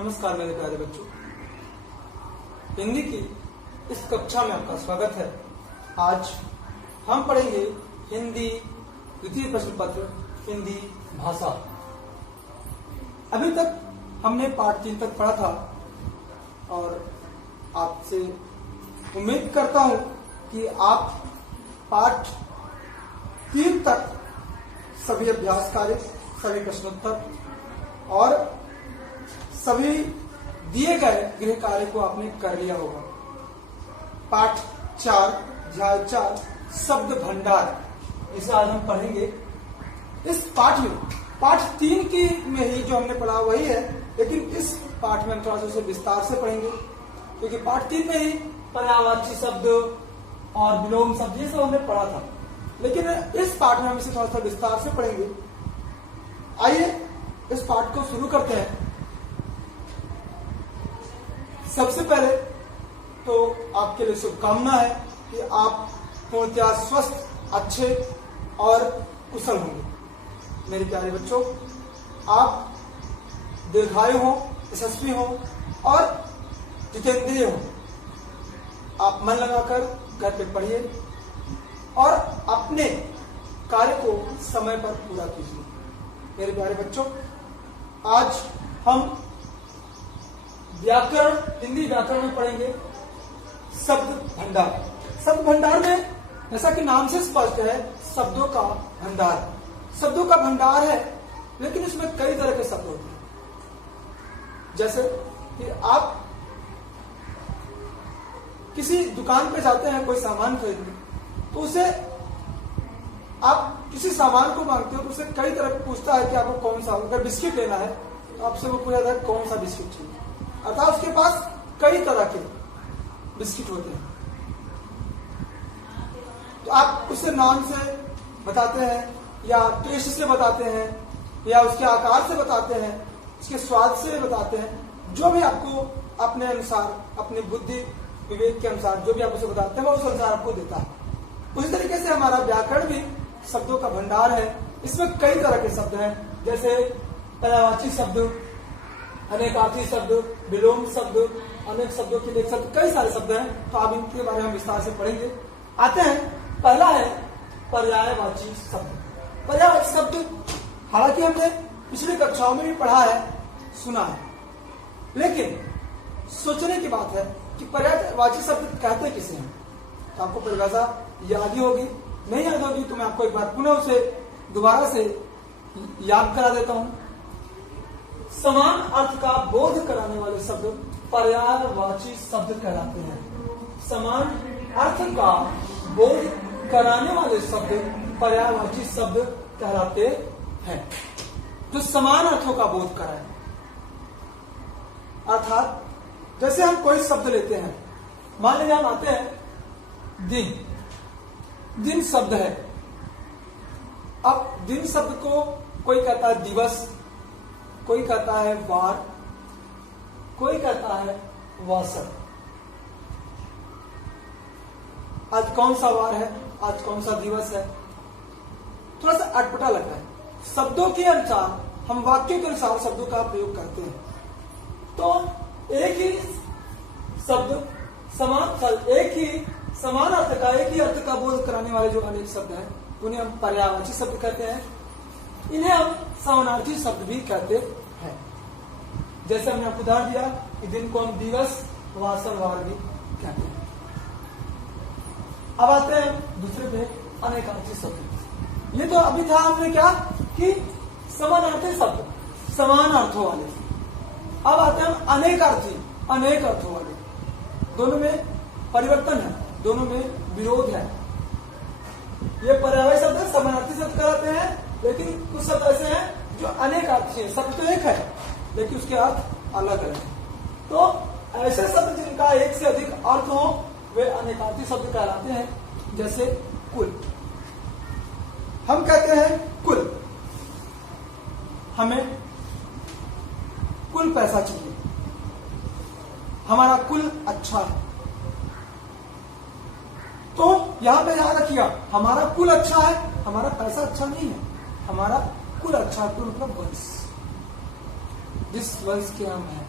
नमस्कार मेरे प्यारे बच्चों, हिंदी की इस कक्षा में आपका स्वागत है। आज हम पढ़ेंगे हिंदी द्वितीय प्रश्न पत्र हिंदी भाषा। अभी तक हमने पाठ 3 तक पढ़ा था और आपसे उम्मीद करता हूं कि आप पाठ 3 तक सभी अभ्यास कार्य, सभी प्रश्नोत्तर और सभी दिए गए गृह कार्य को आपने कर लिया होगा। पाठ 4 अध्याय 4 शब्द भंडार, इसे आज हम पढ़ेंगे। इस पाठ में पाठ 3 की में ही जो हमने पढ़ा वही है, लेकिन इस पाठ में हम थोड़ा सा उसे विस्तार से पढ़ेंगे, क्योंकि पाठ 3 में ही पर्यायवाची शब्द और विलोम शब्द ये सब हमने पढ़ा था, लेकिन इस पाठ में हम इसे थोड़ा सा विस्तार से पढ़ेंगे। आइए इस पाठ को शुरू करते हैं। सबसे पहले तो आपके लिए शुभकामना है कि आप पूर्णतः स्वस्थ, अच्छे और कुशल होंगे। मेरे प्यारे बच्चों, आप दीर्घायु हो, यशस्वी हो और जितेंद्रिय हो। आप मन लगाकर घर पे पढ़िए और अपने कार्य को समय पर पूरा कीजिए। मेरे प्यारे बच्चों, आज हम व्याकरण, हिंदी व्याकरण में पढ़ेंगे शब्द भंडार। शब्द भंडार में जैसा कि नाम से स्पष्ट है, शब्दों का भंडार। शब्दों का भंडार है, लेकिन इसमें कई तरह के शब्द होते हैं। जैसे कि आप किसी दुकान पे जाते हैं कोई सामान खरीदने, तो उसे आप किसी सामान को मांगते हो तो उसे कई तरह पूछता है कि आपको कौन सा, अगर बिस्किट लेना है तो आपसे वो पूछता है कौन सा बिस्किट चाहिए। अर्थात उसके पास कई तरह के बिस्किट होते हैं, तो आप उसे नाम से बताते हैं या टेस्ट से बताते हैं या उसके आकार से बताते हैं, उसके स्वाद से बताते हैं। जो भी आपको अपने अनुसार, अपनी बुद्धि विवेक के अनुसार जो भी आप उसे बताते हैं वो उस अनुसार आपको देता है। उसी तरीके से हमारा व्याकरण भी शब्दों का भंडार है। इसमें कई तरह के शब्द हैं, जैसे पर्यायवाची शब्द, अनेकार्थी शब्द, विलोम शब्द, अनेक शब्दों के लिए शब्द, कई सारे शब्द हैं। तो आप इनके बारे में हम विस्तार से पढ़ेंगे। आते हैं, पहला है पर्यायवाची शब्द। पर्यायवाची शब्द हालांकि हमने पिछली कक्षाओं में भी पढ़ा है, सुना है, लेकिन सोचने की बात है कि पर्यायवाची शब्द कहते किसे हैं। तो आपको परिभाषा याद ही होगी, नहीं याद होगी तो मैं आपको एक बार पुनः उसे दोबारा से याद करा देता हूं। समान अर्थ का बोध कराने वाले शब्द पर्यायवाची शब्द कहलाते हैं। समान अर्थ का बोध कराने वाले शब्द पर्यायवाची शब्द कहलाते हैं, जो समान अर्थों का बोध कराए। अर्थात जैसे हम कोई शब्द लेते हैं, मान लीजिए हम आते हैं दिन। दिन शब्द है। अब दिन शब्द को कोई कहता है दिवस, कोई कहता है वार, कोई कहता है वासर। आज कौन सा वार है, आज कौन सा दिवस है, थोड़ा सा अटपटा लगता है। शब्दों के अनुसार हम वाक्य के अनुसार शब्दों का प्रयोग करते हैं। तो एक ही शब्द एक ही समान अर्थ का, एक ही अर्थ का बोध कराने वाले जो अनेक शब्द हैं, उन्हें हम पर्यायवाची शब्द कहते हैं। इन्हें हम समानार्थी शब्द भी कहते हैं। जैसे हमने आपको उदाहरण दिया कि दिन को हम दिवस, वासर, वार भी कहते हैं। अब आते हैं दूसरे पे, अनेकार्थी शब्द। ये तो अभी था हमने क्या कि समानार्थी शब्द, समान अर्थों वाले। अब आते हैं अनेकार्थी, अनेक अर्थों वाले। दोनों में परिवर्तन है, दोनों में विरोध है। ये पर्यायवाची शब्द समानार्थी शब्द कहलाते हैं, लेकिन कुछ शब्द ऐसे हैं जो अनेकार्थी है। शब्द तो एक है लेकिन उसके अर्थ अलग अलग है। तो ऐसे शब्द जिनका एक से अधिक अर्थ हो वे अनेकार्थी शब्द कहलाते हैं। जैसे कुल, हम कहते हैं कुल, हमें कुल पैसा चाहिए, हमारा कुल अच्छा है। तो यहां पे याद रखिएगा, हमारा कुल अच्छा है, हमारा पैसा अच्छा नहीं है, हमारा कुल अच्छा है। कुल मतलब वंश, जिस वंश के हम हैं।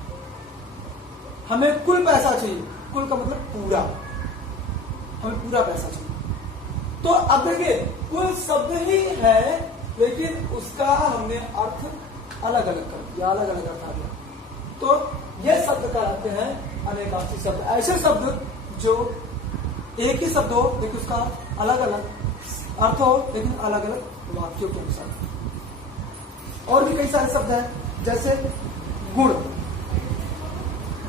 हमें कुल पैसा चाहिए, कुल का मतलब पूरा, हमें पूरा पैसा चाहिए। तो अब देखिए कुल शब्द ही है लेकिन उसका हमने अर्थ अलग अलग कर दिया, अलग अलग अर्थ आ गया। तो ये शब्द कहलाते हैं अनेकार्थी शब्द। ऐसे शब्द जो एक ही शब्द हो लेकिन उसका अलग अलग अर्थ हो लेकिन अलग अलग वाक्यों के अनुसार। और भी कई सारे शब्द हैं जैसे गुण।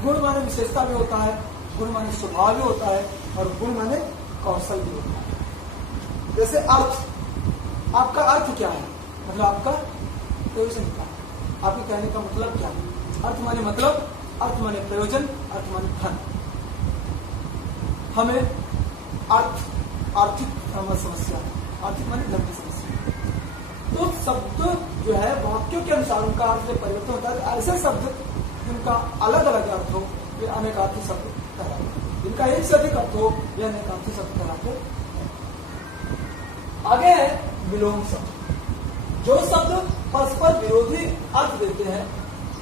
गुण माने विशेषता भी होता है, गुण माने स्वभाव भी होता है और गुण माने कौशल भी होता है। जैसे अर्थ, आपका अर्थ क्या है, मतलब आपका प्रयोजन क्या है, आपके कहने का मतलब क्या है। अर्थ माने मतलब, अर्थ माने प्रयोजन, अर्थ माने धन। हमें अर्थ, आर्थिक समस्या, आर्थिक माने धन की समस्या। तो शब्द जो है वाक्यों के अनुसार उनका अर्थ में परिवर्तन होता है। तो ऐसे शब्द जिनका अलग अलग अर्थ हो वे अनेकार्थी शब्द कहलाते हैं, जिनका एक से अधिक अर्थ हो वे अनेकार्थी शब्द कहलाते हैं। आगे है विलोम शब्द। जो शब्द परस्पर विरोधी अर्थ देते हैं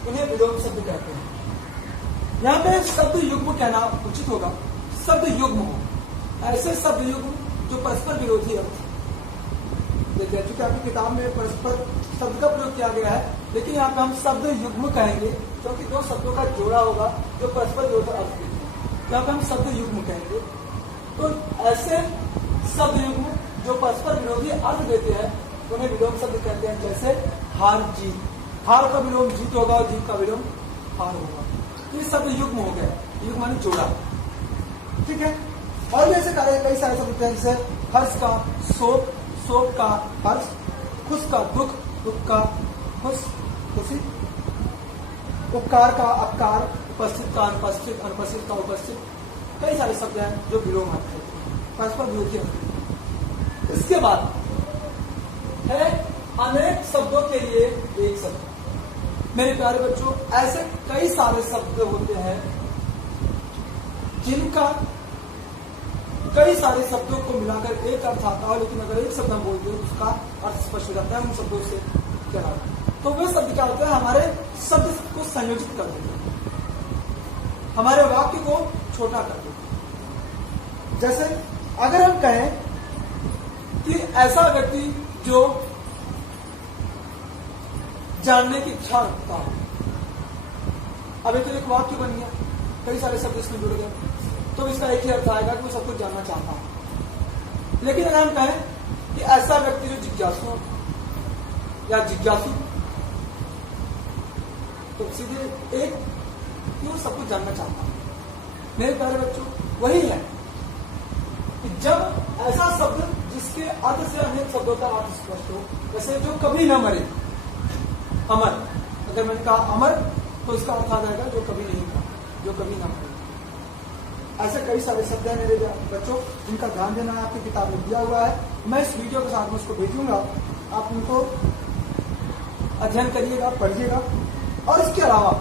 उन्हें विलोम शब्द कहते हैं। यहाँ पे शब्द युग्म कहना उचित होगा, शब्द युग्म हो। ऐसे शब्द युग्म जो परस्पर विरोधी अर्थ देते हैं, क्योंकि आपकी किताब में परस्पर शब्द का प्रयोग किया गया है लेकिन यहाँ पे हम शब्द युग्म कहेंगे क्योंकि दो शब्दों का जोड़ा होगा जो परस्पर विरोधी अर्थ देते हैं। यहाँ पे हम शब्द युग्म कहेंगे। तो ऐसे शब्द युग्म जो परस्पर विरोधी अर्थ देते हैं उन्हें विलोम शब्द कहते हैं। जैसे हार जीत, हार का विलोम जीत होगा और जीत का विलोम हार होगा। तो ये शब्द युग्म हो गया, युग्म माने जोड़ा, ठीक है। और भी ऐसे कई सारे शब्द होते हैं जैसे हर्ष का शोक, शोक का हर्ष, खुश का दुख, दुख का खुश, खुशी, उपकार का अपकार, उपस्थित का अनुपस्थित, अनुपस्थित का उपस्थित। कई सारे शब्द हैं जो विलोम अर्थ होते हैं, परस्पर विरोधी अर्थ। इसके बाद है अनेक शब्दों के लिए एक शब्द। मेरे प्यारे बच्चों, ऐसे कई सारे शब्द होते हैं जिनका कई सारे शब्दों को मिलाकर एक अर्थ आता है, लेकिन अगर एक शब्द हम बोलते हैं उसका अर्थ स्पष्ट हो जाता है उन शब्दों से क्या आता है। तो वे शब्द क्या होते हैं, हमारे शब्द को संयोजित कर देते हैं, हमारे वाक्य को छोटा कर देते हैं। जैसे अगर हम कहें कि ऐसा व्यक्ति जो जानने की इच्छा रखता है, अभी तो एक वाक्य बन गया, कई सारे शब्द इसमें जुड़ गए, तो इसका एक ही अर्थ आएगा कि वो सब कुछ जानना चाहता है। लेकिन अगर हम कहें कि ऐसा व्यक्ति जो जिज्ञासु या जिज्ञासु, तो सीधे एक क्यों सब कुछ जानना चाहता है। मेरे प्यारे बच्चों, वही है कि जब ऐसा शब्द जिसके अर्थ से अनेक शब्दों का अर्थ स्पष्ट हो, जैसे जो कभी न मरे, अमर। अगर मैंने कहा अमर तो इसका अर्थ आ जाएगा जो कभी नहीं मरा, जो कभी न मरे। ऐसे कई सारे शब्द हैं मेरे बच्चों जिनका ध्यान देना है, आपकी किताब में दिया हुआ है। मैं इस वीडियो के साथ में उसको भेजूंगा, आप उनको अध्ययन करिएगा, पढ़िएगा। और इसके अलावा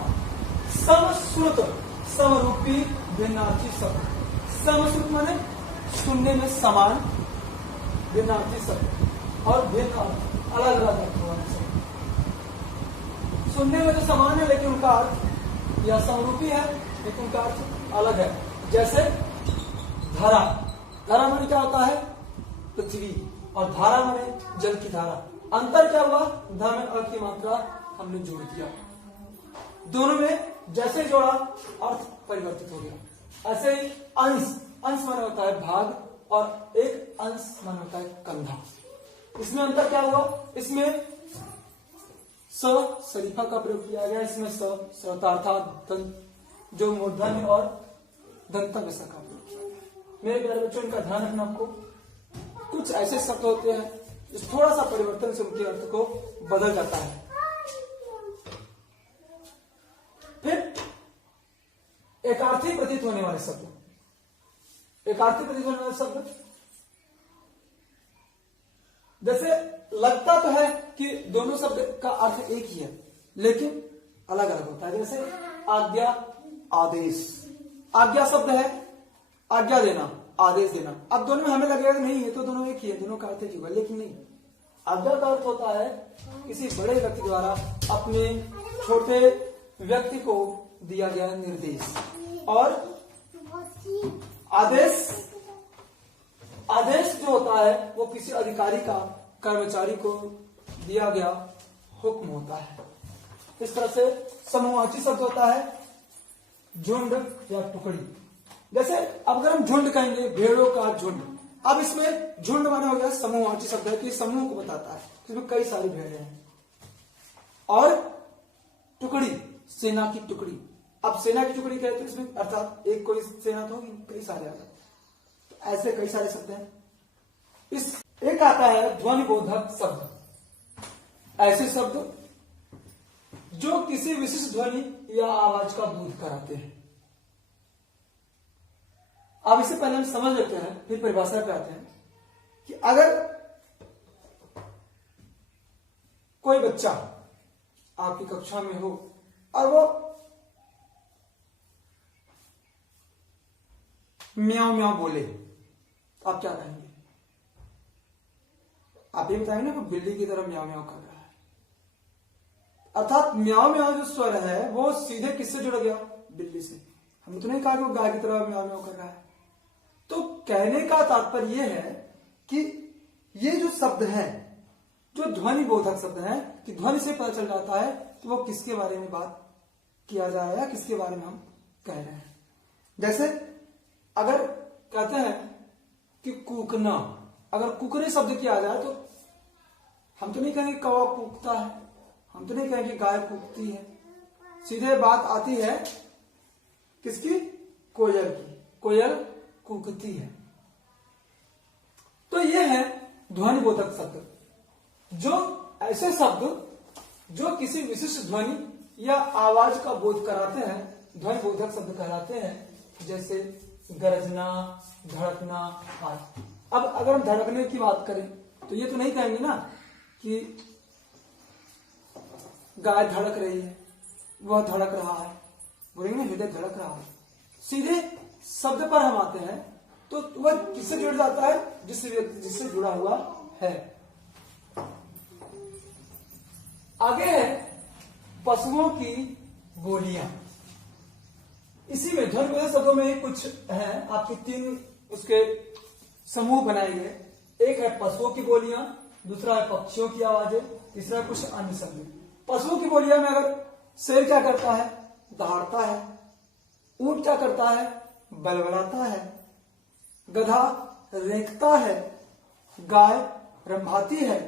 समश्रुत, समरूपी भिन्नार्थी शब्द। समश्रुत माने सुनने में समान, भिन्नार्थी शब्द और भिन्न अर्थ, अलग अलग अर्थ वाले शब्द। सुनने में तो समान है लेकिन उनका अर्थ या समरूपी है लेकिन उनका अर्थ अलग है। जैसे धारा, धारा माने क्या होता है, पृथ्वी, और धारा माने जल की धारा। अंतर क्या हुआ, धा में अ की मात्रा हमने जोड़ दिया, दोनों में जैसे जोड़ा अर्थ परिवर्तित हो गया। ऐसे ही अंश, अंश माने होता है भाग और एक अंश माने होता है कंधा। इसमें अंतर क्या हुआ, इसमें स शरीफा का प्रयोग किया गया, इसमें सतार्थात जो मूर्धन्य और दंता का प्रयोग किया गया। मेरे प्यारे बच्चों, इनका ध्यान रखना आपको। कुछ ऐसे शब्द होते हैं जो थोड़ा सा परिवर्तन से उनके अर्थ को बदल जाता है। फिर एकार्थी प्रतीत होने वाले शब्द, एकार्थी प्रतीत होने वाले शब्द जैसे लगता तो है कि दोनों शब्द का अर्थ एक ही है लेकिन अलग अलग होता है। जैसे आज्ञा, आदेश। आज्ञा शब्द है आज्ञा देना, आदेश देना। अब दोनों में हमें लगेगा नहीं है तो दोनों एक ही है, दोनों का अर्थ एक ही होगा, लेकिन नहीं। आज्ञा का अर्थ होता है किसी बड़े व्यक्ति द्वारा अपने छोटे व्यक्ति को दिया गया निर्देश, और आदेश। आदेश जो होता है वो किसी अधिकारी का कर्मचारी को दिया गया हुक्म होता है। इस तरह से समूहवाची शब्द होता है झुंड या टुकड़ी। जैसे अब अगर हम झुंड कहेंगे, भेड़ों का झुंड, अब इसमें झुंड माने हो गया समूहवाची शब्द है कि समूह को बताता है, इसमें कई सारी भेड़ें हैं। और टुकड़ी, सेना की टुकड़ी। अब सेना की टुकड़ी कहते हैं इसमें, अर्थात एक कोई सेना तो होगी, कई सारे आ जाते, तो ऐसे कई सारे शब्द हैं। इस एक आता है ध्वनि बोधक शब्द, ऐसे शब्द जो किसी विशिष्ट ध्वनि या आवाज का बोध कराते हैं। अब इससे पहले हम समझ लेते हैं, फिर परिभाषा पे आते हैं कि अगर कोई बच्चा आपकी कक्षा में हो और वो म्याऊं म्याऊं बोले, तो आप क्या कहेंगे? आप ये बताएंगे ना कि बिल्ली की तरह म्याऊं म्याऊं कर रहा है। अर्थात म्याऊं म्याऊं जो स्वर है वो सीधे किससे जुड़ गया? बिल्ली से। हमने तो नहीं कहा कि वो गाय की तरह म्याऊं म्याऊं कर रहा है। तो कहने का तात्पर्य यह है कि ये जो शब्द है, जो ध्वनि बोधक शब्द है, कि ध्वनि से पता चल जाता है कि वो किसके बारे में बात किया जा रहा है, किसके बारे में हम कह रहे हैं। जैसे अगर कहते हैं कि कूकना, अगर कुकने शब्द किया जाए तो हम तो नहीं कहेंगे कौवा कूकता है, हम तो नहीं कहेंगे गाय कूकती है। सीधे बात आती है किसकी? कोयल की। कोयल कूकती है। तो ये है ध्वनि बोधक शब्द, जो ऐसे शब्द जो किसी विशिष्ट ध्वनि या आवाज का बोध कराते हैं, ध्वनि बोधक शब्द कहलाते हैं। जैसे गरजना, धड़कना आदि। अब अगर हम धड़कने की बात करें तो ये तो नहीं कहेंगे ना कि गाय धड़क रही है, वह धड़क रहा है, बोलेंगे ना हृदय धड़क रहा है। सीधे शब्द पर हम आते हैं तो वह किससे जुड़ जाता है? जिससे जुड़ा हुआ है। आगे है पशुओं की बोलियां। इसी में ध्वनि बोधक शब्दों में कुछ है, आपके 3 उसके समूह बनाए गए। एक है पशुओं की बोलियां, दूसरा है पक्षियों की आवाजें, तीसरा कुछ अन्य शब्द। पशुओं की बोलियां में अगर शेर क्या करता है? दहाड़ता है। ऊंट क्या करता है? बलबलाता है। गधा रेंकता है। गाय रंभाती है।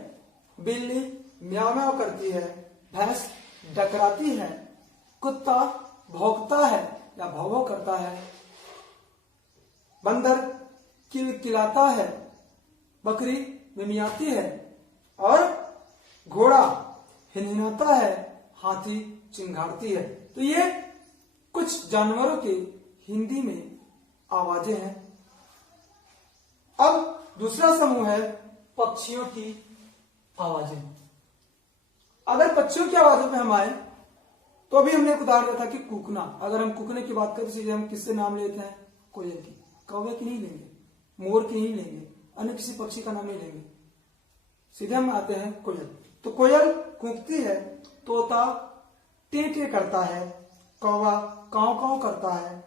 बिल्ली म्याऊं म्याऊं करती है। भैंस डकराती है। कुत्ता भौंकता है या भौं भौं करता है। बंदर किलकिलाता है। बकरी मिमियाती है और घोड़ा हिनहिनाता है। हाथी चिंघाड़ती है। तो ये कुछ जानवरों के हिंदी में आवाजें हैं। अब दूसरा समूह है पक्षियों की आवाजें। अगर पक्षियों की आवाजों पे हम आए तो अभी हमने एक उदाहरण दिया था कि कूकना। अगर हम कूकने की बात करें तो सीधे हम किससे नाम लेते हैं? कोयल की। कौवे की नहीं लेंगे, मोर की नहीं लेंगे, अन्य किसी पक्षी का नाम नहीं लेंगे, सीधे हम आते हैं कोयल। तो कोयल कूकती है, तोता टे टे करता है, कौवा काव काव करता है,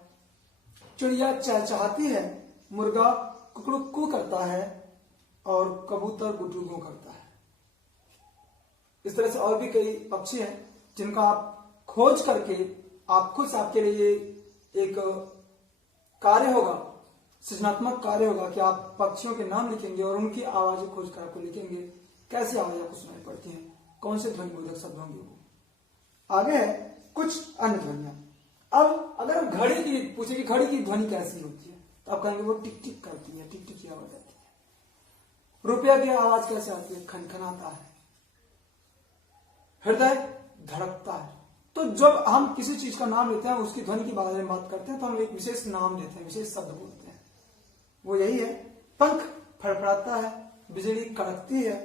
चिड़िया चहचहाती है, मुर्गा कुकड़ुक्कू करता है और कबूतर गुटुगू करता है। इस तरह से और भी कई पक्षी हैं जिनका आप खोज करके आप खुद से, आपके लिए एक कार्य होगा, सृजनात्मक कार्य होगा कि आप पक्षियों के नाम लिखेंगे और उनकी आवाजें खोज कर आपको लिखेंगे, कैसी आवाज आपको सुनाई पड़ती हैं, कौन से ध्वनि बोधक शब्द होंगे वो। आगे है कुछ अन्य ध्वनियां। अब अगर हम घड़ी की पूछे कि घड़ी की ध्वनि कैसी होती है तो आप कहेंगे वो टिक टिक करती है, टिक टिक की आवाज आती है। रुपया की आवाज कैसे आती है? खनखनाता है। हृदय धड़कता है। तो जब हम किसी चीज का नाम लेते हैं, उसकी ध्वनि के बारे में बात करते हैं, तो हम एक विशेष नाम लेते हैं, विशेष शब्द बोलते हैं। वो यही है, पंख फड़फड़ाता है, बिजली कड़कती है,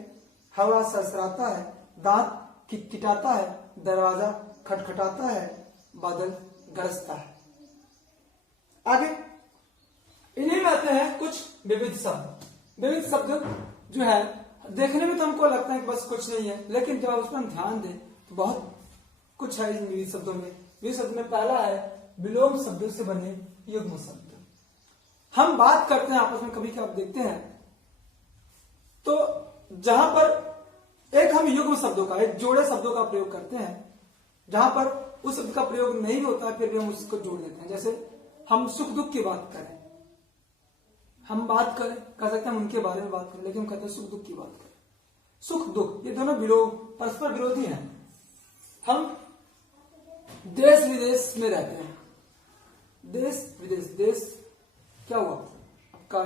हवा सरसराता है, दांत किटकिटाता है, दरवाजा खटखटाता है, बादल गरजता है। आगे इन्हीं में आते हैं कुछ विविध शब्द। विविध शब्द जो है देखने में तो हमको लगता है कि बस कुछ नहीं है, लेकिन जब उस पर हम ध्यान दें तो बहुत कुछ है इन विविध शब्दों में। विविध शब्द में पहला है विलोम शब्दों से बने युग्म शब्द। हम बात करते हैं आपस में, कभी कभी आप देखते हैं तो जहां पर एक हम युग्म शब्दों का, एक जोड़े शब्दों का प्रयोग करते हैं, जहां पर उस शब्द का प्रयोग नहीं भी होता है फिर भी हम उसको जोड़ देते हैं। जैसे हम सुख दुख की बात करें, हम बात करें, कह सकते हैं हम उनके बारे में बात करें, लेकिन हम कहते हैं सुख दुख की बात करें। सुख दुख ये दोनों परस्पर विरोधी हैं। हम देश विदेश में रहते हैं, देश विदेश, देश क्या हुआ आपका,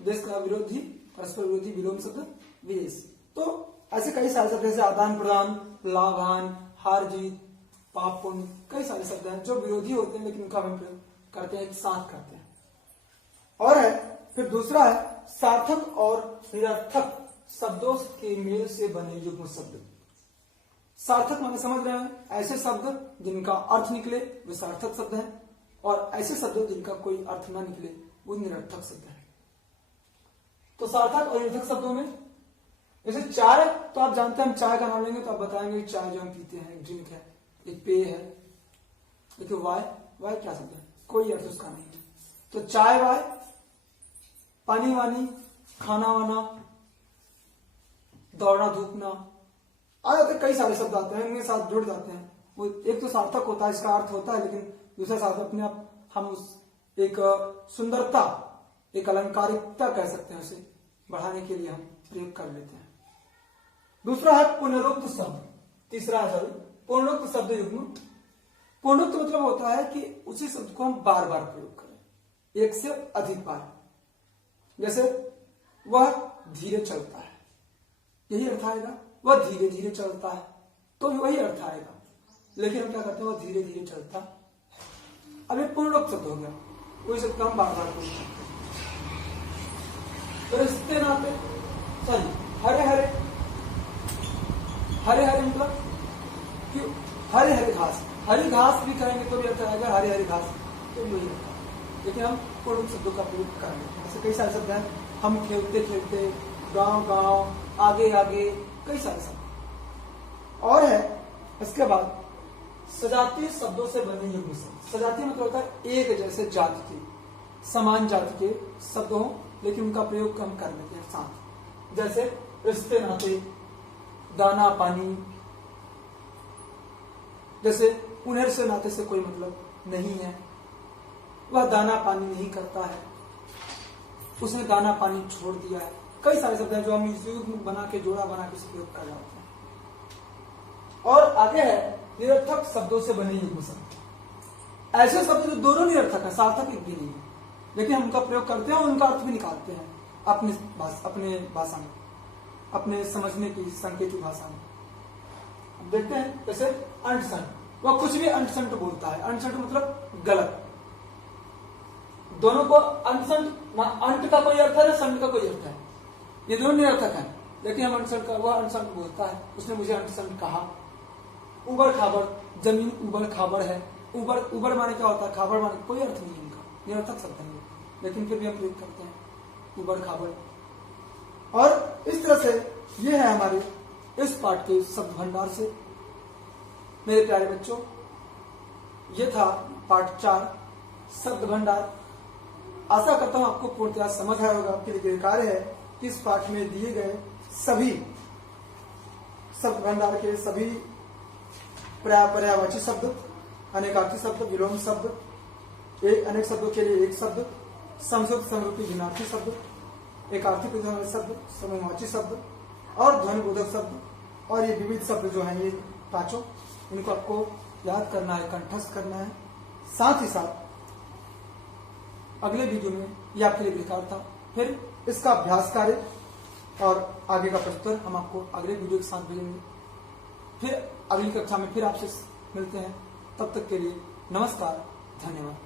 देश का विरोधी, परस्पर विरोधी विलोम शब्द विदेश। तो ऐसे कई सारे शब्द जैसे आदान प्रदान, लाभान, हार जीत, पाप पुण्य, कई सारे शब्द हैं जो विरोधी होते हैं लेकिन उनका हम प्रयोग करते हैं, एक साथ करते हैं। और है फिर दूसरा है सार्थक और निरर्थक शब्दों के मेल से बने युग्म शब्द। सार्थक माने समझ रहे हैं, ऐसे शब्द जिनका अर्थ निकले वे सार्थक शब्द हैं, और ऐसे शब्द जिनका कोई अर्थ ना निकले वो निरर्थक शब्द है। तो सार्थक और निरर्थक शब्दों में जैसे चाय, तो आप जानते हैं हम चाय का नाम लेंगे तो आप बताएंगे चाय जो हम पीते हैं एक ड्रिंक है, एक पेय है। लेकिन वाय, वाय क्या शब्द है, कोई अर्थ उसका नहीं है। तो चाय वाय, पानी वानी, खाना वाना, दौड़ना धूपना, आ जाते कई सारे शब्द आते हैं, इनके साथ जुड़ जाते हैं। वो एक तो सार्थक होता है, इसका अर्थ होता है, लेकिन दूसरा सार्थक अपने आप हम उस एक सुंदरता, एक अलंकारिकता कह सकते हैं, उसे बढ़ाने के लिए हम प्रयोग कर लेते हैं। दूसरा है पुनरुक्त शब्द, तीसरा है पुनरुक्त शब्द युग्म। पुनरुक्त मतलब होता है कि उसी शब्द को हम बार बार प्रयोग करें, एक से अधिक बार। जैसे वह धीरे चलता है, यही अर्थ आएगा। वह धीरे धीरे चलता है, तो वही अर्थ आएगा, लेकिन हम क्या करते हैं, वह धीरे धीरे चलता है। अब एक पुनरुक्त शब्द हो गया, कोई शब्द हम बार बार प्रयोग करते हैं। तो रिश्ते नाते, सॉरी, हरे हरे, हरे हरे मतलब क्यों, हरे हरे घास, हरी घास भी कहेंगे तो भी अर्थ आएगा, हरे हरे घास तो भी वही अर्थ आएगा, लेकिन हम पुनरुक्त शब्दों का प्रयोग कर लेते हैं। ऐसे कई सारे शब्द हैं, हम खेलते खेलते, गांव गांव, आगे आगे, कई सारे शब्द। और है इसके बाद सजातीय शब्दों से बने युग्म शब्द। सजातीय मतलब होता है एक जैसे जाति के, समान जाति के शब्द हो, लेकिन उनका प्रयोग हम कर लेते हैं साथ। जैसे रिश्ते नाते, दाना पानी। जैसे उन्हें से नाते से कोई मतलब नहीं है, वह दाना पानी नहीं करता है, उसने दाना पानी छोड़ दिया है। कई सारे शब्द हैं जो हम युग्म बना के, जोड़ा बना के प्रयोग कर जाते हैं। और आगे है निरर्थक शब्दों से बने युग्म शब्द। ऐसे शब्द जो दोनों निरर्थक है, सार्थक एक भी नहीं है, लेकिन हम उनका प्रयोग करते हैं और उनका अर्थ भी निकालते हैं अपने भाषा में, अपने समझने की सांकेतिक भाषा में। अब देखते हैं जैसे अंट संट, वह कुछ भी अंट संट बोलता है। अंट संट मतलब गलत। दोनों को अंट संट, ना अंट का कोई अर्थ है ना संट का कोई अर्थ है, ये दोनों निरर्थक है, लेकिन हम अंट संट का, वह अंट संट बोलता है, उसने मुझे अंट संट कहा। उबड़ खाबड़, जमीन उबड़ खाबड़ है। उबड़ उबड़ माने क्या होता है, खाबड़ माने कोई अर्थ नहीं है उनका, निरर्थक शब्द है, लेकिन फिर भी हम प्रयोग करते हैं उबड़ खाबड़। और इस तरह से ये है हमारे इस पाठ के शब्द भंडार से। मेरे प्यारे बच्चों, ये था पाठ 4 शब्द भंडार। आशा करता हूं आपको पूर्णतः समझ आया होगा। आपके लिए कार्य है कि इस पाठ में दिए गए सभी शब्द भंडार के सभी पर्यायवाची शब्द, अनेकार्थी शब्द, विलोम शब्द, अनेक शब्दों के लिए एक शब्द, समशब्द समरूपी भिन्नार्थी शब्द, एकार्थी प्रतिनिधि शब्द, समूहवाची शब्द और ध्वनिबोधक शब्द, और ये विविध शब्द जो हैं ये पांचों, इनको आपको याद करना है, कंठस्थ करना है। साथ ही साथ अगले वीडियो में ये आपके लिए बेकार था, फिर इसका अभ्यास कार्य और आगे का प्रश्नोत्तर हम आपको अगले वीडियो के साथ भेजेंगे। फिर अगली कक्षा में फिर आपसे मिलते हैं, तब तक के लिए नमस्कार, धन्यवाद।